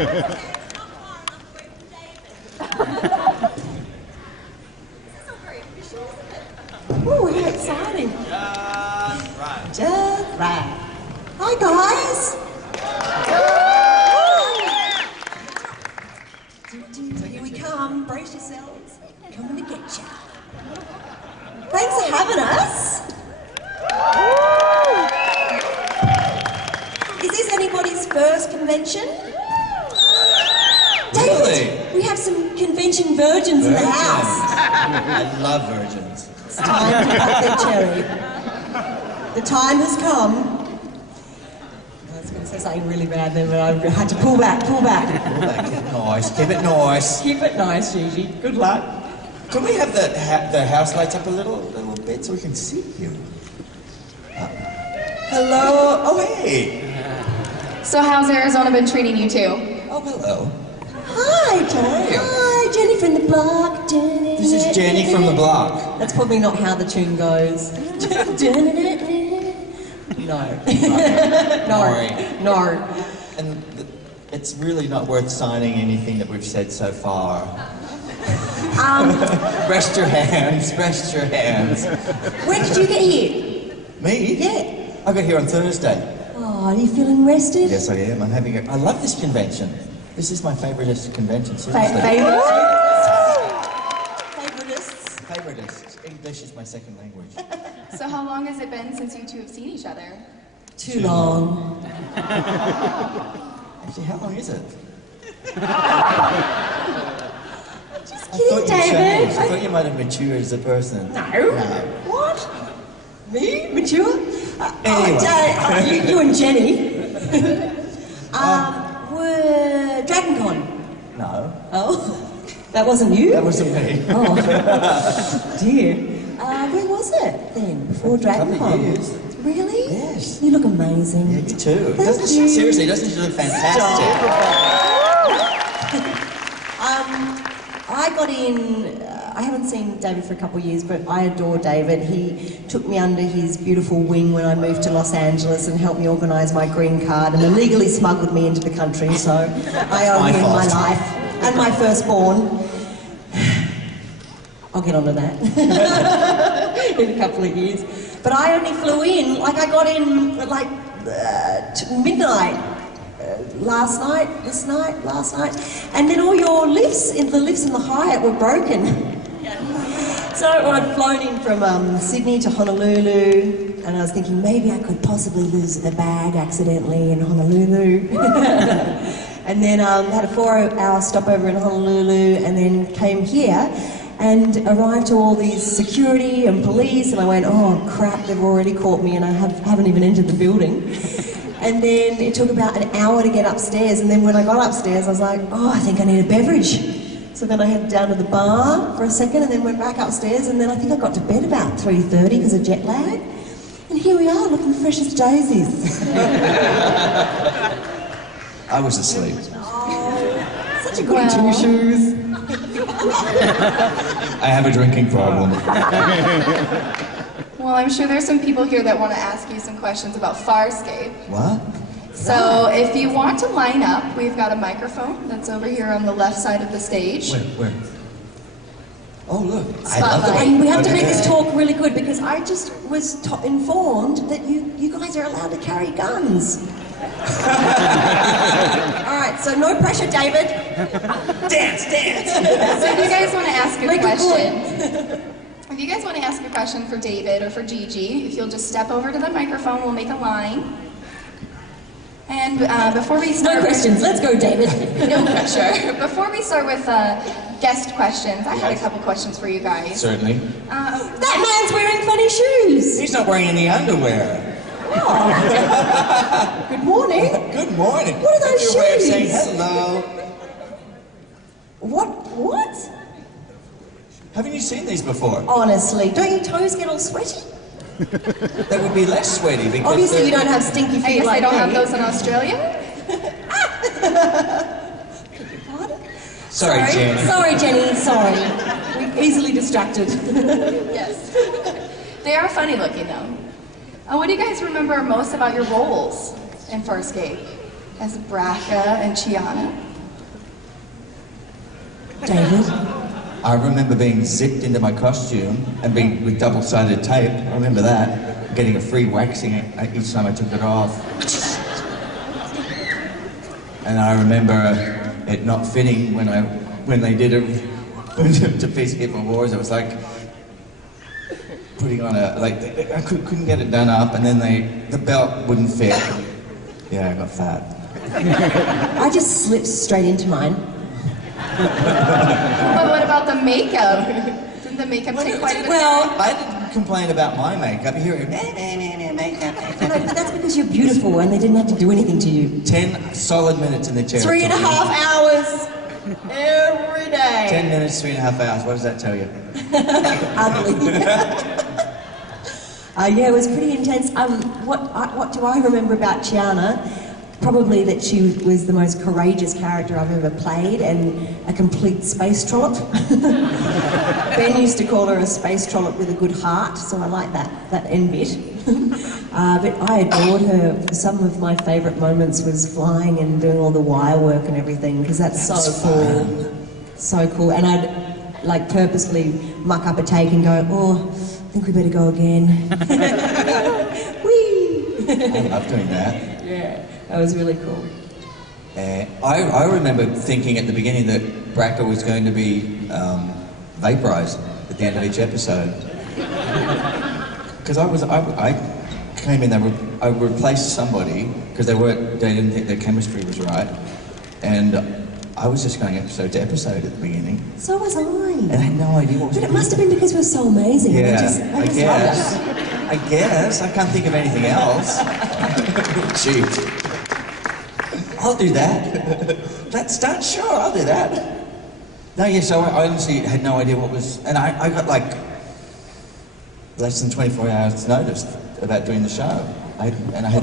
Ooh, how exciting. Just right. Hi, guys. Here we come. Brace yourselves. Coming to get you. Thanks for having us. Is this anybody's first convention? David, Really? we have some convention virgins in the house. I love virgins. It's time to pop their cherry. The time has come. I was going to say something really bad there, but I had to pull back. Keep it nice, keep it nice. Keep it nice, Gigi. Good luck. Can we have the house lights up a little bit so we can see you? Hello. Oh, hey. So how's Arizona been treating you two? Oh, hello. Hi, Jenny. Hi, Jenny from the block. Jenny. This is Jenny from the block. That's probably not how the tune goes. No. No. And it's really not worth signing anything that we've said so far. Rest your hands, rest your hands. When did you get here? Me? Yeah. I got here on Thursday. Oh, are you feeling rested? Yes, I am. I love this convention. This is my favoritist convention, seriously. Favoritist. English is my second language. So how long has it been since you two have seen each other? Too long. Actually, how long is it? Just kidding, David. I thought you might have matured as a person. No. What? Me? Mature? Anyway. You and Jenny. Were DragonCon? No. Oh, that wasn't you? That wasn't me. Oh, dear. Where was it then? Before DragonCon? A couple of years. Really? Yes. You look amazing. Yeah, you too. Thank you. Seriously, doesn't she look fantastic? I got in, I haven't seen David for a couple of years, but I adore David. He took me under his beautiful wing when I moved to Los Angeles and helped me organise my green card and illegally smuggled me into the country, so I owe him my life and my firstborn. I'll get onto that in a couple of years. But I only flew in, like I got in at like midnight. Last night, and then all your lifts, the lifts in the Hyatt were broken. So I'd flown in from Sydney to Honolulu, and I was thinking maybe I could possibly lose the bag accidentally in Honolulu. And then had a 4-hour stopover in Honolulu, and then came here and arrived to all these security and police, and I went, oh crap, they've already caught me and I haven't even entered the building. And then it took about an hour to get upstairs, and then when I got upstairs I was like, oh, I think I need a beverage. So then I headed down to the bar for a second and then went back upstairs, and then I think I got to bed about 3:30 because of jet lag. And here we are, looking fresh as daisies. I was asleep. Oh, such a good two shoes. I have a drinking problem. Well, I'm sure there's some people here that want to ask you some questions about Farscape. What? So if you want to line up, we've got a microphone that's over here on the left side of the stage. Where? Oh, look. Spotlight. And we have to make this talk really good because I just was informed that you guys are allowed to carry guns. Alright, so no pressure, David. Dance! So if you guys want to ask a question, if you guys want to ask a question for David or for Gigi, if you'll just step over to the microphone, we'll make a line. And before we start... No questions, let's go, David. No pressure. Before we start with guest questions, I had a couple questions for you guys. Certainly. That man's wearing funny shoes. He's not wearing any underwear. Oh. Good morning. Good morning. What are those Your way of saying shoes? hello. What? Haven't you seen these before? Honestly, don't your toes get all sweaty? They would be less sweaty because obviously you don't have stinky feet I guess like they don't me. have those in Australia? Beg your pardon? Sorry, Jenny. Sorry, Jenny. Sorry. We're easily distracted. Yes. They are funny looking though. What do you guys remember most about your roles in Farscape as Braca and Chiana? David? I remember being zipped into my costume and being with double-sided tape. I remember that. Getting a free waxing each time I took it off. And I remember it not fitting when they did it to Peacekeeper Wars. It was like putting on I couldn't get it done up, and then the belt wouldn't fit. Yeah, I got fat. I just slipped straight into mine. But what about the makeup? Didn't the makeup take quite a bit? Well, I didn't complain about my makeup. You hear it, makeup. no, but that's because you're beautiful and they didn't have to do anything to you. 10 solid minutes in the chair. 3.5 hours every day. 10 minutes, 3.5 hours. What does that tell you? Ugly. Yeah, it was pretty intense. What do I remember about Chiana? Probably that she was the most courageous character I've ever played, and a complete space trollop. Ben used to call her a space trollop with a good heart, so I like that end bit. But I adored her. Some of my favourite moments was flying and doing all the wire work and everything, because that's so cool. So cool. And I'd like purposely muck up a take and go, oh, I think we better go again. Whee! I love doing that. Yeah, that was really cool. I remember thinking at the beginning that Bracker was going to be vaporized at the end of each episode. Because I came in, I replaced somebody because they didn't think their chemistry was right, and I was just going episode to episode at the beginning. So was I. And I had no idea what was But it must have been because we're so amazing. Yeah, I just I guess. I can't think of anything else. Cheat. I'll do that. Let's start, sure, I'll do that. No, yeah, so I honestly had no idea what was... And I got like less than 24 hours notice about doing the show.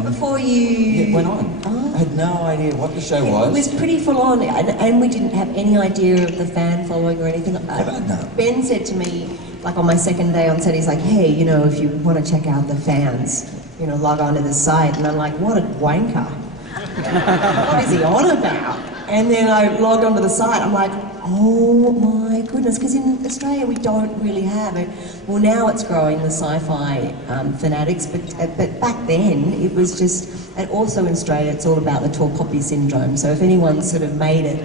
Before you... It went on. Oh. I had no idea what the show was. It was pretty full on, and we didn't have any idea of the fan following or anything. No. Ben said to me, like on my second day on set, he's like, hey, you know, if you want to check out the fans, you know, log on to the site. And I'm like, what a wanker. What is he on about? And then I logged onto the site, I'm like, oh my goodness, because in Australia we don't really have it. Well, now it's growing, the sci-fi fanatics, but back then it was just, and also in Australia it's all about the tall poppy syndrome. So if anyone sort of made it,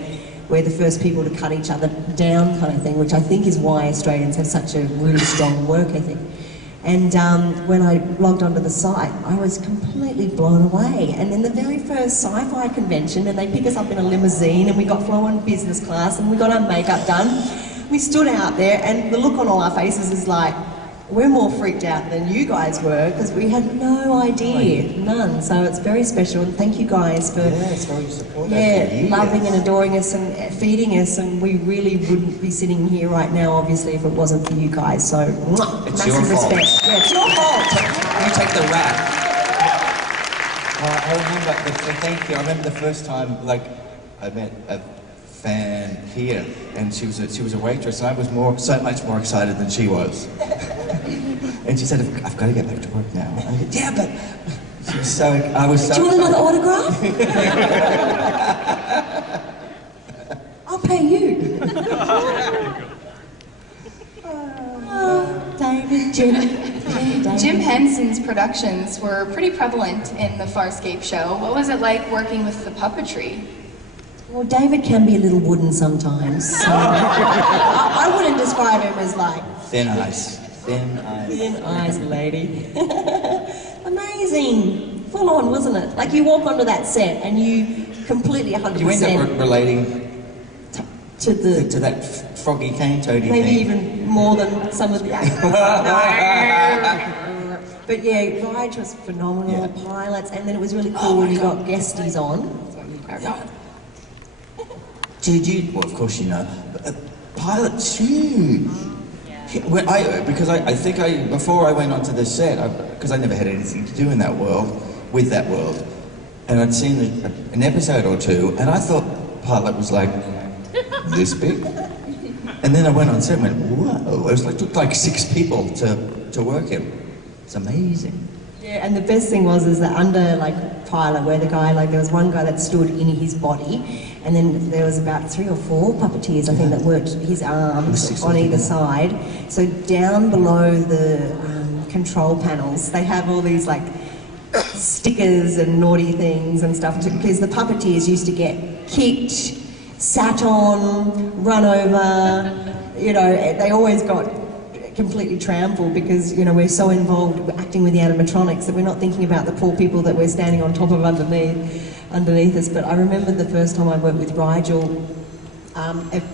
we're the first people to cut each other down kind of thing, which I think is why Australians have such a really strong work ethic. And when I logged onto the site, I was completely blown away. And in the very first sci-fi convention, and they pick us up in a limousine, and we got flown business class, and we got our makeup done. We stood out there, and the look on all our faces is like, we're more freaked out than you guys were, because we had no idea, none. So it's very special, and thank you guys for it's very supportive. loving and adoring us and feeding us, and we really wouldn't be sitting here right now, obviously, if it wasn't for you guys. So, It's massive your fault. respect. Yeah, it's your fault. You take the rap. I remember thank you. I remember the first time, like, I met a fan here, and she was a waitress, and I was so much more excited than she was. And she said, "I've got to get back to work now." I said, "Yeah, but..." She was so. I was so. Do you want another autograph? I'll pay you. David, Jim. Jim Henson's productions were pretty prevalent in the Farscape show. What was it like working with the puppetry? Well, David can be a little wooden sometimes. So I wouldn't describe him as like Thin ice. Thin ice. thin ice lady. Amazing. Full on, wasn't it? Like you walk onto that set and you completely 100%. You end up relating to that froggy cane toady maybe thing. even more than some of the actors. But yeah, Raj was phenomenal, Yeah. pilots, and then it was really cool when you got guesties on. Did you? Well, of course you know. But, pilot's huge. When I think before I went onto the set, because I never had anything to do in that world, with that world, and I'd seen an episode or two, and I thought pilot was like this big. And then I went on set and went, whoa, it took like 6 people to work him. It's amazing. Yeah, and the best thing was that under like pilot, where the guy, like there was one guy that stood in his body, And then there was about 3 or 4 puppeteers, I think, that worked his arms on either side. So down below the control panels, they have all these like stickers and naughty things and stuff, because the puppeteers used to get kicked, sat on, run over, you know, they always got completely trampled because, you know, we're so involved acting with the animatronics that we're not thinking about the poor people that we're standing on top of underneath us. But I remember the first time I worked with Rigel,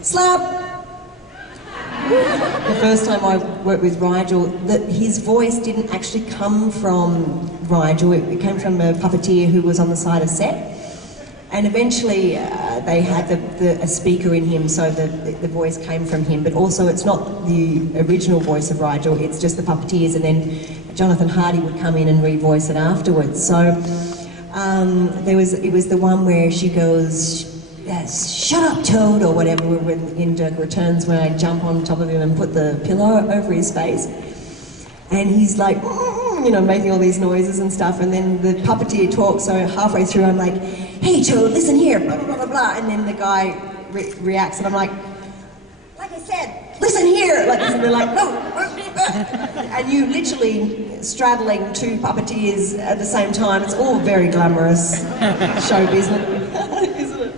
slap! The first time I worked with Rigel, his voice didn't actually come from Rigel, it came from a puppeteer who was on the side of set. And eventually they had a speaker in him, so the voice came from him. But also it's not the original voice of Rigel, it's just the puppeteers, and then Jonathan Hardy would come in and re-voice it afterwards. So it was the one where she goes, yes, shut up, Toad, or whatever, in Dirk Returns, when I jump on top of him and put the pillow over his face. And he's like, you know, making all these noises and stuff, and then the puppeteer talks, so halfway through I'm like, hey Toad, listen here, blah, blah, blah, blah, blah, and then the guy reacts, and I'm like I said, listen here, like, and they're like, no, and you literally straddling 2 puppeteers at the same time. It's all very glamorous show business, isn't it?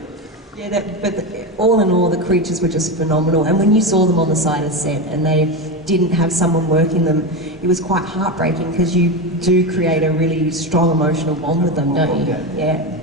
Yeah, but all in all, the creatures were just phenomenal, and when you saw them on the side of set and they didn't have someone working them, it was quite heartbreaking, because you do create a really strong emotional bond with them, don't you? Yeah.